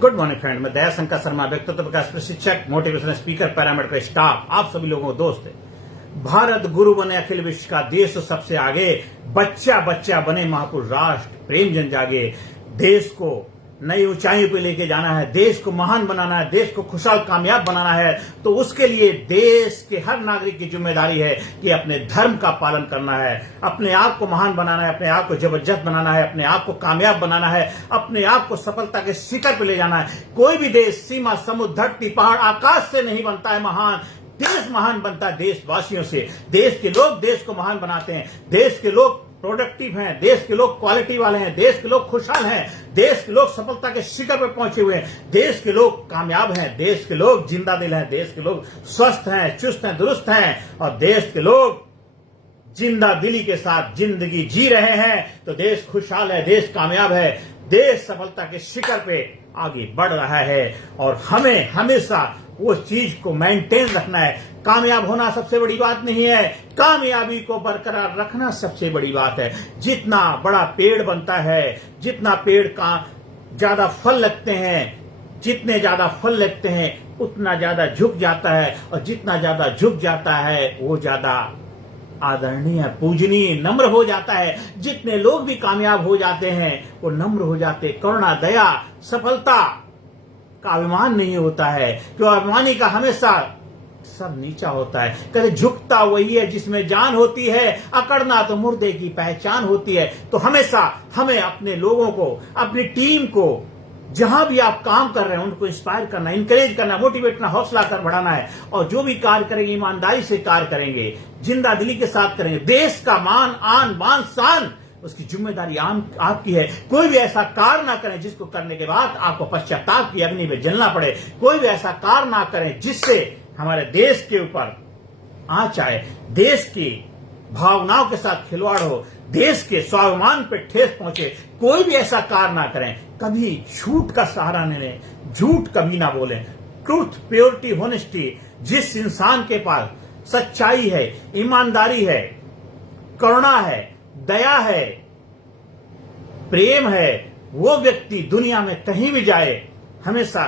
Good morning friend, मैं दया शंकर शर्मा, व्यक्तित्व विकास प्रशिक्षक, मोटिवेशनल स्पीकर, पैरामिड का स्टाफ, आप सभी लोगों को दोस्त है। भारत गुरु बने अखिल विश्व का, देश सबसे आगे, बच्चा बच्चा बने महापुरुष राष्ट्र, प्रेम जन जागे। देश को नई ऊंचाइयों पे लेके जाना है, देश को महान बनाना है, देश को खुशहाल कामयाब बनाना है, तो उसके लिए देश के हर नागरिक की जिम्मेदारी है कि अपने धर्म का पालन करना है, अपने आप को महान बनाना है, अपने आप को जबरदस्त बनाना है, अपने आप को कामयाब बनाना है, अपने आप को सफलता के शिखर पे ले जाना है। कोई भी देश सीमा, समुद्र, धरती, पहाड़, आकाश से नहीं बनता है महान। देश महान बनता है देशवासियों से। देश के लोग देश को महान बनाते हैं। देश के लोग प्रोडक्टिव हैं, देश के लोग क्वालिटी वाले हैं, देश के लोग खुशहाल हैं, देश के लोग सफलता के शिखर पर पहुंचे हुए हैं, देश के लोग कामयाब हैं, देश के लोग जिंदा दिल हैं, देश के लोग स्वस्थ हैं, चुस्त हैं, दुरुस्त हैं, और देश के लोग जिंदा दिली के साथ जिंदगी जी रहे हैं, तो देश खुशहाल है, देश कामयाब है, देश सफलता के शिखर पे आगे बढ़ रहा है। और हमें हमेशा वो चीज को मेंटेन रखना है। कामयाब होना सबसे बड़ी बात नहीं है, कामयाबी को बरकरार रखना सबसे बड़ी बात है। जितना बड़ा पेड़ बनता है, जितना पेड़ का ज्यादा फल लगते हैं, जितने ज्यादा फल लगते हैं उतना ज्यादा झुक जाता है, और जितना ज्यादा झुक जाता है वो ज्यादा आदरणीय, पूजनीय, नम्र हो जाता है। जितने लोग भी कामयाब हो जाते हैं वो नम्र हो जाते, करुणा, दया, सफलता का अभिमान नहीं होता है, क्यों अभिमानी का हमेशा सब नीचा होता है। कभी झुकता वही है जिसमें जान होती है, अकड़ना तो मुर्दे की पहचान होती है। तो हमेशा हमें अपने लोगों को, अपनी टीम को, जहां भी आप काम कर रहे हैं उनको इंस्पायर करना, इंकरेज करना, मोटिवेट करना, हौसला कर बढ़ाना है। और जो भी कार्य करेंगे ईमानदारी से कार्य करेंगे, जिंदा दिली के साथ करेंगे। देश का मान, आन बान, शान, उसकी जिम्मेदारी आपकी है। कोई भी ऐसा कार्य ना करें जिसको करने के बाद आपको पश्चाताप की अग्नि में जलना पड़े। कोई भी ऐसा कार्य ना करें जिससे हमारे देश के ऊपर आंच आए, देश की भावनाओं के साथ खिलवाड़ हो, देश के स्वाभिमान पे ठेस पहुंचे। कोई भी ऐसा कार्य ना करें। कभी झूठ का सहारा नहीं लें, झूठ कभी ना बोलें। ट्रूथ, प्योरिटी, होनेस्टी, जिस इंसान के पास सच्चाई है, ईमानदारी है, करुणा है, दया है, प्रेम है, वो व्यक्ति दुनिया में कहीं भी जाए हमेशा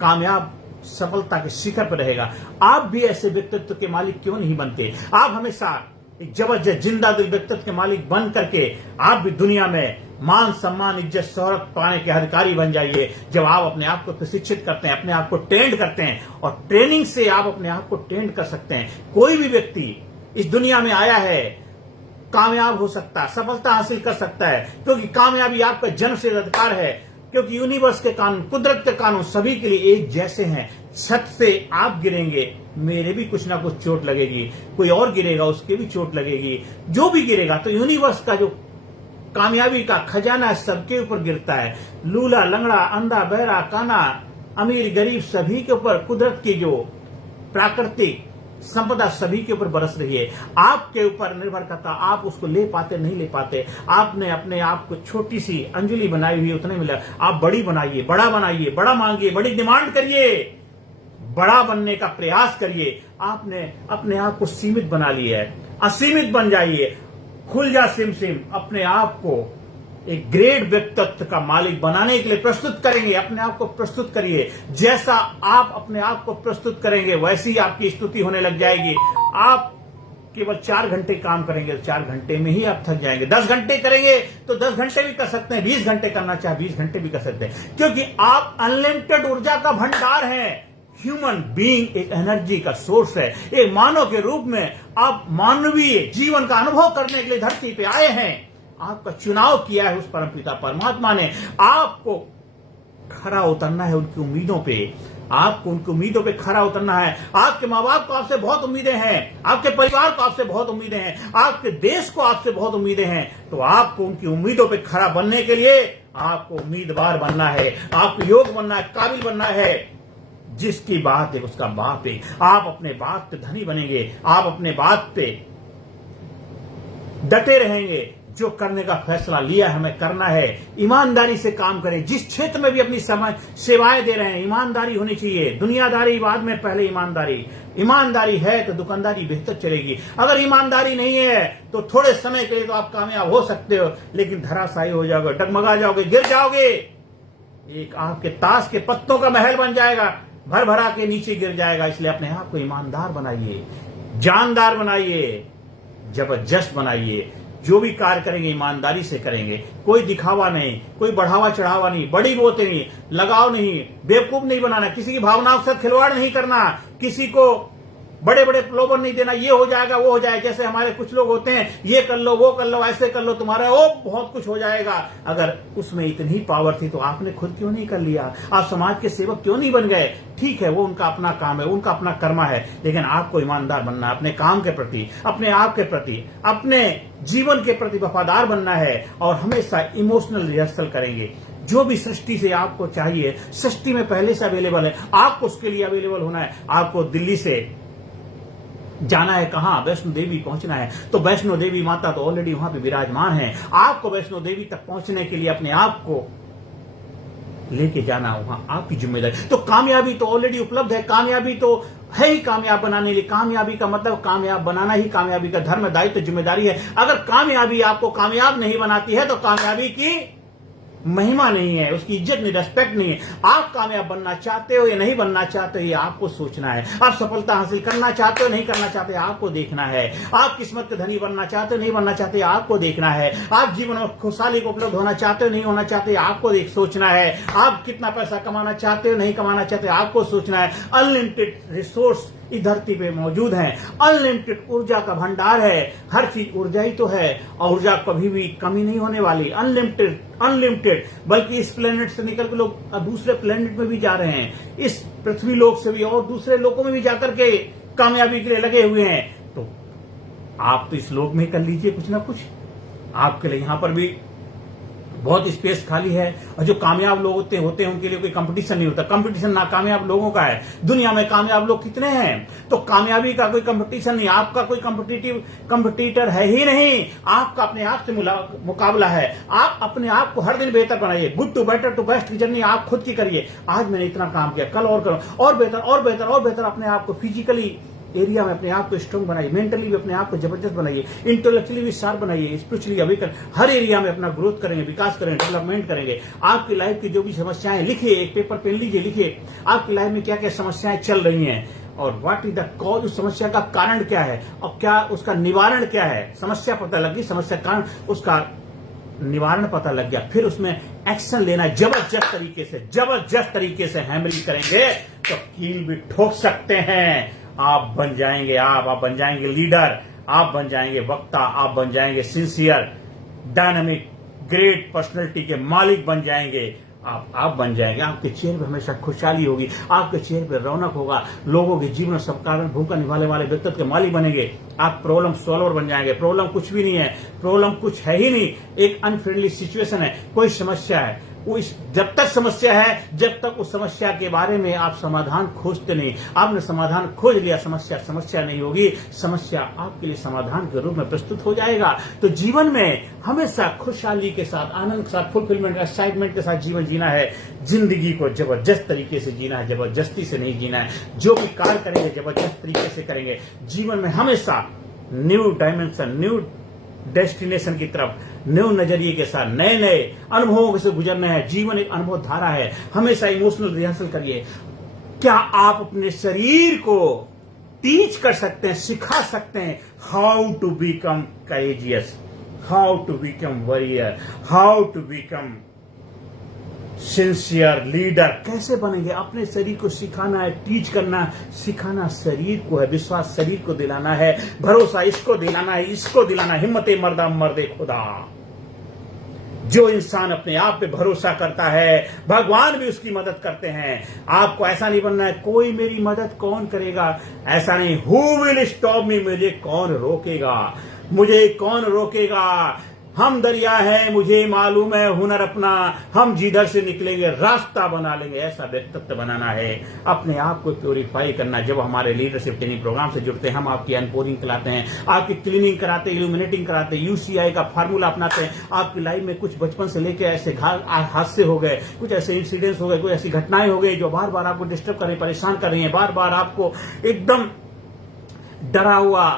कामयाब, सफलता के शिखर पर रहेगा। आप भी ऐसे व्यक्तित्व के मालिक क्यों नहीं बनते? आप हमेशा एक जबरदस्त जिंदा दिल व्यक्तित्व के मालिक बन करके आप भी दुनिया में मान, सम्मान, इज्जत, शोहरत पाने के अधिकारी बन जाइए। जब आप अपने आप को प्रशिक्षित करते हैं, अपने आप को ट्रेंड करते हैं, और ट्रेनिंग से आप अपने आप को ट्रेंड कर सकते हैं। कोई भी व्यक्ति इस दुनिया में आया है कामयाब हो सकता है, सफलता हासिल कर सकता है, क्योंकि कामयाबी आपका जन्म से अधिकार है। क्योंकि यूनिवर्स के कानून, कुदरत के कानून सभी के लिए एक जैसे हैं। छत से आप गिरेंगे, मेरे भी कुछ ना कुछ चोट लगेगी, कोई और गिरेगा उसके भी चोट लगेगी, जो भी गिरेगा। तो यूनिवर्स का जो कामयाबी का खजाना सबके ऊपर गिरता है। लूला, लंगड़ा, अंधा, बहरा, काना, अमीर, गरीब, सभी के ऊपर कुदरत की जो प्राकृतिक संपदा सभी के ऊपर बरस रही है। आपके ऊपर निर्भर करता, आप उसको ले पाते नहीं ले पाते। आपने अपने आप को छोटी सी अंजलि बनाई हुई, उतने मिला। आप बड़ी बनाइए, बड़ा बनाइए, बड़ा मांगिए, बड़ी डिमांड करिए, बड़ा बनने का प्रयास करिए। आपने अपने आप को सीमित बना लिया है, असीमित बन जाइए। खुल जा सिम सिम, अपने आप को एक ग्रेट व्यक्तित्व का मालिक बनाने के लिए प्रस्तुत करेंगे। अपने आप को प्रस्तुत करिए। जैसा आप अपने आप को प्रस्तुत करेंगे वैसी आपकी स्तुति होने लग जाएगी। आप केवल 4 घंटे काम करेंगे तो 4 घंटे में ही आप थक जाएंगे। 10 घंटे करेंगे तो 10 घंटे भी कर सकते हैं। 20 घंटे करना चाहे 20 घंटे भी कर सकते हैं, क्योंकि आप अनलिमिटेड ऊर्जा का भंडार हैं। ह्यूमन बीइंग एक एनर्जी का सोर्स है। एक मानव के रूप में आप मानवीय जीवन का अनुभव करने के लिए धरती पे आए हैं। आपका चुनाव किया है उस परमपिता परमात्मा ने। आपको खरा उतरना है उनकी उम्मीदों पे। आपको उनकी उम्मीदों पे खरा उतरना है। आपके माँ बाप को आपसे बहुत उम्मीदें हैं, आपके परिवार को आपसे बहुत उम्मीदें हैं, आपके देश को आपसे बहुत उम्मीदें हैं। तो आपको उनकी उम्मीदों पे खरा बनने के लिए आपको उम्मीदवार बनना है, आपको योग्य बनना है, काबिल बनना है। जिसकी बात है उसका बाप है। आप अपने बात पे धनी बनेंगे, आप अपने बात पे डटे रहेंगे। जो करने का फैसला लिया है हमें करना है। ईमानदारी से काम करें। जिस क्षेत्र में भी अपनी सेवाएं दे रहे हैं, ईमानदारी होनी चाहिए। दुनियादारी बाद में, पहले ईमानदारी। ईमानदारी है तो दुकानदारी बेहतर चलेगी। अगर ईमानदारी नहीं है तो थोड़े समय के लिए तो आप कामयाब हो सकते हो, लेकिन धराशायी हो जाओगे, डगमगा जाओगे, गिर जाओगे। एक आपके ताश के पत्तों का महल बन जाएगा, भर भरा के नीचे गिर जाएगा। इसलिए अपने आप को ईमानदार बनाइए, जानदार बनाइए, जबरदस्त बनाइए। जो भी कार्य करेंगे ईमानदारी से करेंगे, कोई दिखावा नहीं, कोई बढ़ावा चढ़ावा नहीं, बड़ी बातें नहीं, लगाव नहीं, बेवकूफ नहीं बनाना, किसी की भावनाओं के साथ खिलवाड़ नहीं करना, किसी को बड़े बड़े प्रलोभन नहीं देना, ये हो जाएगा वो हो जाएगा। जैसे हमारे कुछ लोग होते हैं, ये कर लो वो कर लो, ऐसे कर लो, तुम्हारा वो बहुत कुछ हो जाएगा। अगर उसमें इतनी पावर थी तो आपने खुद क्यों नहीं कर लिया? आप समाज के सेवक क्यों नहीं बन गए? ठीक है, वो उनका अपना काम है, उनका अपना कर्मा है, लेकिन आपको ईमानदार बनना है, अपने काम के प्रति, अपने आप के प्रति, अपने जीवन के प्रति वफादार बनना है। और हमेशा इमोशनल रिहर्सल करेंगे। जो भी सृष्टि से आपको चाहिए, सृष्टि में पहले से अवेलेबल है, आपको उसके लिए अवेलेबल होना है। आपको दिल्ली से जाना है कहां? वैष्णो देवी पहुंचना है, तो वैष्णो देवी माता तो ऑलरेडी वहां पे विराजमान है। आपको वैष्णो देवी तक पहुंचने के लिए अपने आप को लेके जाना, वहां आपकी जिम्मेदारी। तो कामयाबी तो ऑलरेडी उपलब्ध है, कामयाबी तो है ही कामयाब बनाने के लिए। कामयाबी का मतलब कामयाब बनाना ही कामयाबी का धर्म, दायित्व, जिम्मेदारी है। अगर कामयाबी आपको कामयाब नहीं बनाती है तो कामयाबी की महिमा नहीं है, उसकी इज्जत नहीं, रेस्पेक्ट नहीं है। आप कामयाब बनना चाहते हो या नहीं बनना चाहते हो, ये आपको सोचना है। आप सफलता हासिल करना चाहते हो नहीं करना चाहते, आपको देखना है। आप किस्मत के धनी बनना चाहते हो नहीं बनना चाहते, आपको देखना है। आप जीवन में खुशहाली को उपलब्ध होना चाहते हो नहीं होना चाहते, आपको सोचना है। आप कितना पैसा कमाना चाहते हो नहीं कमाना चाहते, आपको सोचना है। अनलिमिटेड रिसोर्स इस धरती पे मौजूद है, अनलिमिटेड ऊर्जा का भंडार है। हर चीज ऊर्जा ही तो है, और ऊर्जा कभी भी कमी नहीं होने वाली। अनलिमिटेड, बल्कि इस प्लेनेट से निकल के लोग दूसरे प्लेनेट में भी जा रहे हैं, इस पृथ्वी लोक से भी और दूसरे लोकों में भी जाकर के कामयाबी के लिए लगे हुए हैं। तो आप तो इस लोक में कर लीजिए कुछ ना कुछ, आपके लिए यहां पर भी बहुत स्पेस खाली है। और जो कामयाब लोग होते हैं उनके लिए कोई कंपटीशन नहीं होता। कंपटीशन नाकामयाब लोगों का है। दुनिया में कामयाब लोग कितने हैं? तो कामयाबी का कोई कंपटीशन नहीं, आपका कोई कंपटीटर है ही नहीं। आपका अपने आप से मुकाबला है। आप अपने आप को हर दिन बेहतर बनाइए। Good to better to best की जर्नी आप खुद की करिए। आज मैंने इतना काम किया, कल और करो, और बेहतर और बेहतर और बेहतर। अपने आप को फिजिकली एरिया में अपने आप को स्ट्रांग बनाइए, मेंटली भी अपने आप को जबरदस्त बनाइए, इंटेलेक्चुअली भी शार्प बनाइए, स्पिरिचुअली अवेकन। हर एरिया में अपना ग्रोथ करेंगे, विकास करेंगे, डेवलपमेंट करेंगे। आपकी लाइफ की जो भी समस्याएं, लिखिए, एक पेपर पेन लीजिए, लिखिए आपकी लाइफ में क्या क्या समस्याएं चल रही हैं और व्हाट इज द कॉज। उस समस्या का कारण क्या है और क्या उसका निवारण क्या है। समस्या पता लगी, समस्या कारण, उसका निवारण पता लग गया, फिर उसमें एक्शन लेना जबरदस्त तरीके से हैमरिंग करेंगे तो कील भी ठोक सकते हैं। आप बन जाएंगे, आप बन जाएंगे लीडर, आप बन जाएंगे वक्ता, आप बन जाएंगे सिंसियर, डायनामिक, ग्रेट पर्सनैलिटी के मालिक बन जाएंगे। आप बन जाएंगे। आपके चेहरे पे हमेशा खुशहाली होगी, आपके चेहरे पे रौनक होगा। लोगों के जीवन में सब कारण भूमिका निभाने वाले व्यक्तित्व के मालिक बनेंगे। आप प्रॉब्लम सॉल्वर बन जाएंगे। प्रॉब्लम कुछ भी नहीं है, प्रॉब्लम कुछ है ही नहीं, एक अनफ्रेंडली सिचुएशन है, कोई समस्या है। जब तक समस्या है, जब तक उस समस्या के बारे में आप समाधान खोजते नहीं। आपने समाधान खोज लिया, समस्या नहीं होगी, समस्या आपके लिए समाधान के रूप में प्रस्तुत हो जाएगा। तो जीवन में हमेशा खुशहाली के साथ, आनंद के साथ, फुलफिलमेंट, एक्साइटमेंट के साथ जीवन जीना है। जिंदगी को जबरदस्त तरीके से जीना है, जबरदस्ती से नहीं जीना है। जो भी कार्य करेंगे जबरदस्त तरीके से करेंगे। जीवन में हमेशा न्यू डायमेंशन, न्यू डेस्टिनेशन की तरफ, न्यू नजरिए के साथ, नए नए अनुभवों से गुजरना है। जीवन एक अनुभव धारा है। हमेशा इमोशनल रिहर्सल करिए। क्या आप अपने शरीर को टीच कर सकते हैं, सिखा सकते हैं how to become courageous, how to become warrior, how to become sincere leader? कैसे बनेंगे? अपने शरीर को सिखाना है, टीच करना, सिखाना शरीर को है, विश्वास शरीर को दिलाना है, भरोसा इसको दिलाना है, इसको दिलाना, हिम्मते मर्दा मर्दे खुदा। जो इंसान अपने आप पे भरोसा करता है, भगवान भी उसकी मदद करते हैं। आपको ऐसा नहीं बनना है कोई मेरी मदद कौन करेगा, ऐसा नहीं। हु विल स्टॉप मी, मुझे कौन रोकेगा, मुझे कौन रोकेगा। हम दरिया है, मुझे मालूम है हुनर अपना, हम जिधर से निकलेंगे रास्ता बना लेंगे। ऐसा व्यक्तित्व बनाना है, अपने आप को प्योरीफाई करना। जब हमारे लीडरशिप ट्रेनिंग प्रोग्राम से जुड़ते हैं, हम आपकी अनपोरिंग कराते हैं, आपकी क्लीनिंग कराते हैं, इल्यूमिनेटिंग कराते हैं, यूसीआई का फार्मूला अपनाते हैं। आपकी लाइफ में कुछ बचपन से लेकर ऐसे हादसे हो गए, कुछ ऐसे इंसिडेंट्स हो गए, कुछ ऐसी घटनाएं हो गई जो बार बार आपको डिस्टर्ब कर रही है, परेशान कर रही है, बार बार आपको एकदम डरा हुआ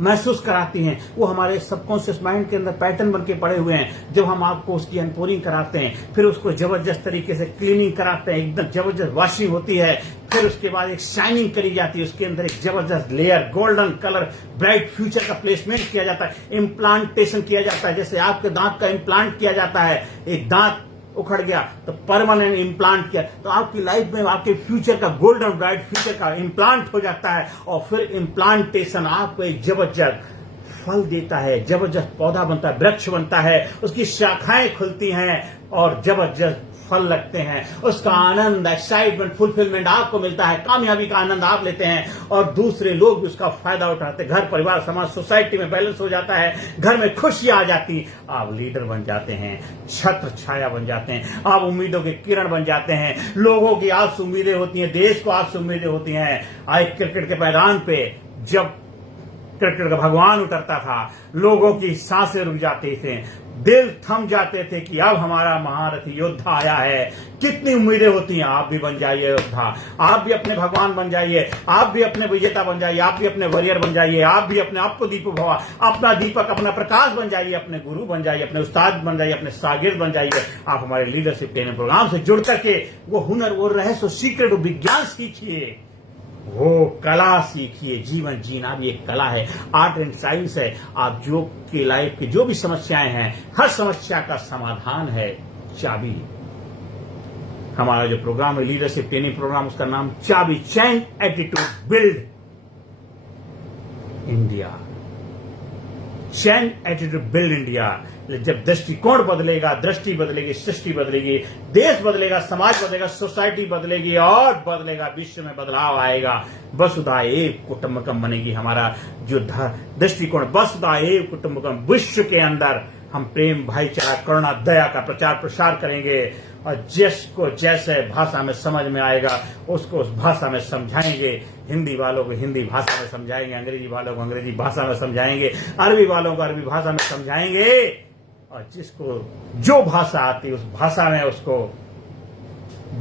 महसूस कराती हैं, वो हमारे सबकॉन्शियस माइंड के अंदर पैटर्न बन के पड़े हुए हैं। जब हम आपको उसकी अनपोरिंग कराते हैं, फिर उसको जबरदस्त तरीके से क्लीनिंग कराते हैं, एकदम जबरदस्त वॉशिंग होती है, फिर उसके बाद एक शाइनिंग करी जाती है, उसके अंदर एक जबरदस्त layer, golden colour, bright future का प्लेसमेंट किया जाता है, इम्प्लांटेशन किया जाता है। जैसे आपके दांत का इम्प्लांट किया जाता है, एक दांत उखड़ गया तो परमानेंट इम्प्लांट किया, तो आपकी लाइफ में आपके फ्यूचर का गोल्डन ब्राइट फ्यूचर का इम्प्लांट हो जाता है, और फिर इम्प्लांटेशन आपको एक जबरदस्त फल देता है, जबरदस्त पौधा बनता है, वृक्ष बनता है, उसकी शाखाएं खुलती हैं और जबरदस्त फल लगते हैं। उसका आनंद, एक्साइटमेंट, फुलफिलमेंट आपको मिलता है, कामयाबी का आनंद आप लेते हैं और दूसरे लोग भी उसका फायदा उठाते हैं। घर परिवार समाज सोसाइटी में बैलेंस हो जाता है, घर में खुशियां आ जाती, आप लीडर बन जाते हैं, छत्र छाया बन जाते हैं, आप उम्मीदों के किरण बन जाते हैं। लोगों की आपसे उम्मीदें होती हैं, देश को आपसे उम्मीदें होती हैं। आज क्रिकेट के मैदान पे जब क्रिकेट का भगवान उतरता था, लोगों की सांसें रुक जाती थे, दिल थम जाते थे कि अब हमारा महारथी योद्धा आया है। कितनी उम्मीदें होती हैं, आप भी बन जाइए योद्धा, आप भी अपने भगवान बन जाइए, आप भी अपने विजेता बन जाइए, आप भी अपने वॉरियर बन जाइए, आप भी अपने आप को दीपक भवा, अपना दीपक, अपना प्रकाश बन जाइए, अपने गुरु बन जाइए, अपने उस्ताद बन जाइए, अपने शागिर्द बन जाइए। आप हमारे लीडरशिप ट्रेनिंग प्रोग्राम से जुड़ करके वो हुनर, वो रहस्य, सीक्रेट, वो विज्ञान सीखिए, वो कला सीखिए। जीवन जीना भी एक कला है, आर्ट एंड साइंस है। आप जो की लाइफ की जो भी समस्याएं हैं, हर समस्या का समाधान है चाबी। हमारा जो प्रोग्राम है लीडरशिप ट्रेनिंग प्रोग्राम, उसका नाम चाबी, change attitude build India. Change attitude build India. जब दृष्टिकोण बदलेगा, दृष्टि बदलेगी, सृष्टि बदलेगी, देश बदलेगा, समाज बदलेगा, सोसाइटी बदलेगी और बदलेगा, विश्व में बदलाव आएगा। वसुधा एव कुटुंबकम बनेगी हमारा जो दृष्टिकोण। वसुधा एव कुटुंबकम, विश्व के अंदर हम प्रेम, भाईचारा, करुणा, दया का प्रचार प्रसार करेंगे और जिसको जैसे भाषा में समझ में आएगा उसको उस भाषा में समझाएंगे। हिंदी वालों को हिंदी भाषा में समझाएंगे, अंग्रेजी वालों को अंग्रेजी भाषा में समझाएंगे, अरबी वालों को अरबी भाषा में समझाएंगे, और जिसको जो भाषा आती है उस भाषा में उसको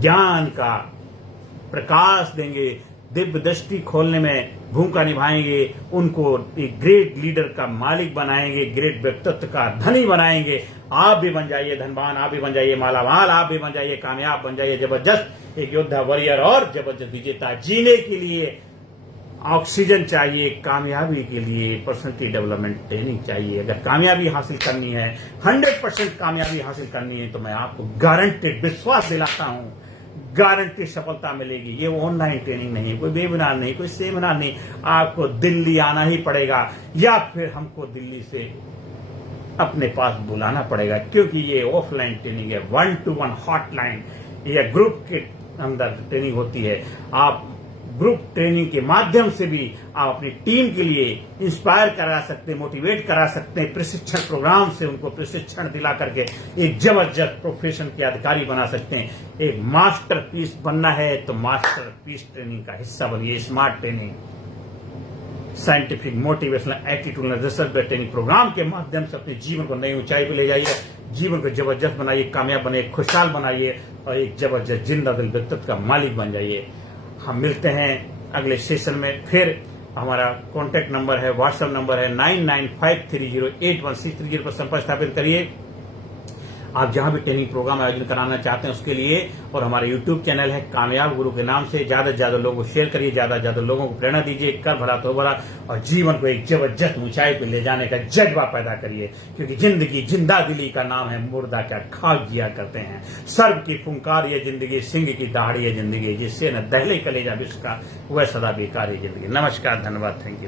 ज्ञान का प्रकाश देंगे, दिव्य दृष्टि खोलने में भूमिका निभाएंगे, उनको एक ग्रेट लीडर का मालिक बनाएंगे, ग्रेट व्यक्तित्व का धनी बनाएंगे। आप भी बन जाइए धनवान, आप भी बन जाइए मालामाल, आप भी बन जाइए कामयाब, बन जाइए जबरदस्त एक योद्धा, वॉरियर और जबरदस्त विजेता। जीने के लिए ऑक्सीजन चाहिए, कामयाबी के लिए पर्सनैलिटी डेवलपमेंट ट्रेनिंग चाहिए। अगर कामयाबी हासिल करनी है, 100% कामयाबी हासिल करनी है, तो मैं आपको गारंटेड विश्वास दिलाता हूं, गारंटी सफलता मिलेगी। ये ऑनलाइन ट्रेनिंग नहीं, कोई वेबिनार नहीं, कोई सेमिनार नहीं, आपको दिल्ली आना ही पड़ेगा या फिर हमको दिल्ली से अपने पास बुलाना पड़ेगा, क्योंकि ये ऑफलाइन ट्रेनिंग है, 1-to-1 हॉटलाइन या ग्रुप के अंदर ट्रेनिंग होती है। आप ग्रुप ट्रेनिंग के माध्यम से भी आप अपनी टीम के लिए इंस्पायर करा सकते हैं, मोटिवेट करा सकते हैं। प्रशिक्षण प्रोग्राम से उनको प्रशिक्षण दिला करके एक जबरदस्त प्रोफेशन के अधिकारी बना सकते हैं। एक मास्टर पीस बनना है तो मास्टर पीस ट्रेनिंग का हिस्सा बनिए। Smart training, scientific, motivational, attitudinal, research based training program के माध्यम से अपने जीवन को नई ऊंचाई पर ले जाइए, जीवन को जबरदस्त बनाइए, कामयाब बनाइए, खुशहाल बनाइए और एक जबरदस्त जिंदा दिल व्यक्तित्व का मालिक बन जाइए। हम मिलते हैं अगले सेशन में फिर। हमारा कॉन्टैक्ट नंबर है, व्हाट्सएप नंबर है 9953081630 पर संपर्क स्थापित करिए। आप जहां भी ट्रेनिंग प्रोग्राम आयोजन कराना चाहते हैं उसके लिए। और हमारा यूट्यूब चैनल है कामयाब गुरु के नाम से। ज्यादा से ज्यादा लोगों को शेयर करिए, ज्यादा से ज्यादा लोगों को प्रेरणा दीजिए, कर भला तो भला, और जीवन को एक जबरदस्त ऊंचाई पर ले जाने का जज्बा पैदा करिए। क्योंकि जिंदगी जिंदा दिली का नाम है, मुर्दा क्या खाक जिया करते हैं। सर्व की फुंकार ये जिंदगी, सिंह की दहाड़ी है जिंदगी, जिससे न दहले कलेजा विश्व का वह सदा बेकार है जिंदगी। नमस्कार, धन्यवाद, थैंक यू।